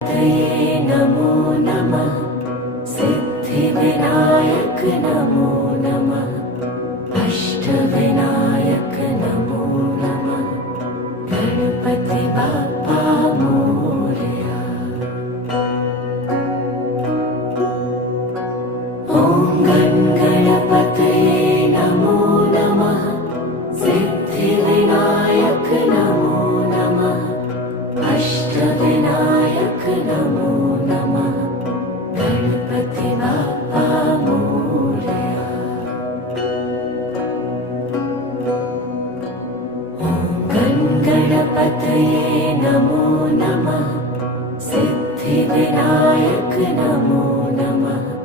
तये नमो नमः। सिद्धिविनायक नमो नमः। अष्टविनायक नमो नमः। गणपति बाप्पा मोरया। ॐ गणपतये नमो नमः। सिद्धिविनायक नमो नमः। अष्टविनायक नमो नमः। गणपति बाप्पा मोरया। ॐ गणपतये नमो नमः। सिद्धिविनायक नमो नमः।